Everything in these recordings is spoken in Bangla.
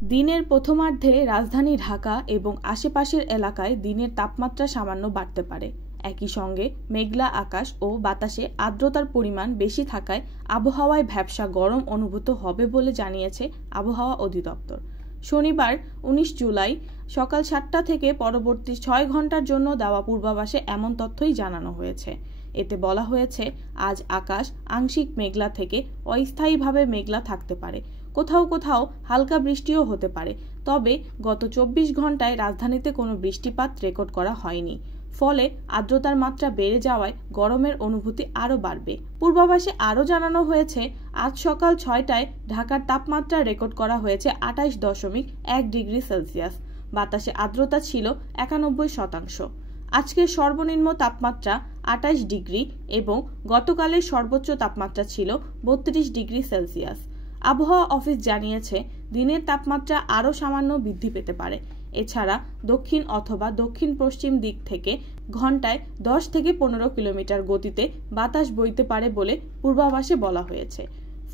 দিনের প্রথমার্ধে রাজধানী ঢাকা এবং আশেপাশের এলাকায় দিনের তাপমাত্রা সামান্য বাড়তে পারে। একই সঙ্গে মেঘলা আকাশ ও বাতাসে আর্দ্রতার পরিমাণ বেশি থাকায় আবহাওয়ায় ভ্যাপসা গরম অনুভূত হবে বলে জানিয়েছে আবহাওয়া অধিদপ্তর। শনিবার ১৯ জুলাই সকাল ৭টা থেকে পরবর্তী ৬ ঘন্টার জন্য দেওয়া পূর্বাভাসে এমন তথ্যই জানানো হয়েছে। এতে বলা হয়েছে, আজ আকাশ আংশিক মেঘলা থেকে অস্থায়ীভাবে মেঘলা থাকতে পারে, কোথাও কোথাও হালকা বৃষ্টিও হতে পারে। তবে গত ২৪ ঘন্টায় রাজধানীতে কোনো বৃষ্টিপাত রেকর্ড করা হয়নি। ফলে আর্দ্রতার মাত্রা বেড়ে যাওয়ায় গরমের অনুভূতি আরও বাড়বে। পূর্বাভাসে আরও জানানো হয়েছে, আজ সকাল ৬টায় ঢাকার তাপমাত্রা রেকর্ড করা হয়েছে ২৮.১ ডিগ্রি সেলসিয়াস। বাতাসে আর্দ্রতা ছিল ৯১%। আজকের সর্বনিম্ন তাপমাত্রা ২৮ ডিগ্রি এবং গতকালের সর্বোচ্চ তাপমাত্রা ছিল ৩২ ডিগ্রি সেলসিয়াস। আবহাওয়া অফিস জানিয়েছে, দিনের তাপমাত্রা আরও সামান্য বৃদ্ধি পেতে পারে। এছাড়া দক্ষিণ অথবা দক্ষিণ পশ্চিম দিক থেকে ঘন্টায় ১০ থেকে ১৫ কিলোমিটার গতিতে বাতাস বইতে পারে বলে পূর্বাভাসে বলা হয়েছে।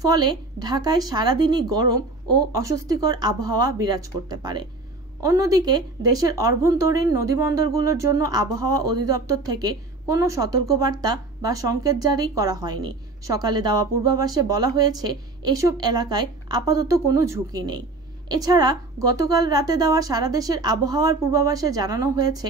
ফলে ঢাকায় সারাদিনই গরম ও অস্বস্তিকর আবহাওয়া বিরাজ করতে পারে। অন্যদিকে দেশের অভ্যন্তরীণ নদীবন্দরগুলোর জন্য আবহাওয়া অধিদপ্তর থেকে কোনো সতর্কবার্তা বা সংকেত জারি করা হয়নি। সকালে দেওয়া পূর্বাভাসে বলা হয়েছে, এসব এলাকায় আপাতত কোনো ঝুঁকি নেই। এছাড়া গতকাল রাতে দেওয়া সারা দেশের আবহাওয়ার পূর্বাভাসে জানানো হয়েছে,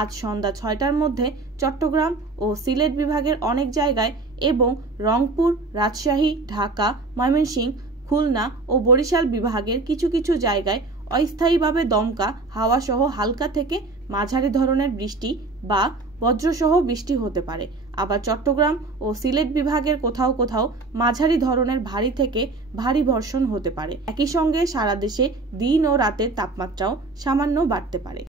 আজ সন্ধ্যা ৬টার মধ্যে চট্টগ্রাম ও সিলেট বিভাগের অনেক জায়গায় এবং রংপুর, রাজশাহী, ঢাকা, ময়মনসিংহ, খুলনা ও বরিশাল বিভাগের কিছু কিছু জায়গায় অস্থায়ীভাবে দমকা হাওয়াসহ হালকা থেকে মাঝারি ধরনের বৃষ্টি বা বজ্রসহ বৃষ্টি হতে পারে। আবার চট্টগ্রাম ও সিলেট বিভাগের কোথাও কোথাও মাঝারি ধরনের ভারী থেকে ভারী বর্ষণ হতে পারে। একই সঙ্গে সারা দেশে দিন ও রাতের তাপমাত্রাও সামান্য বাড়তে পারে।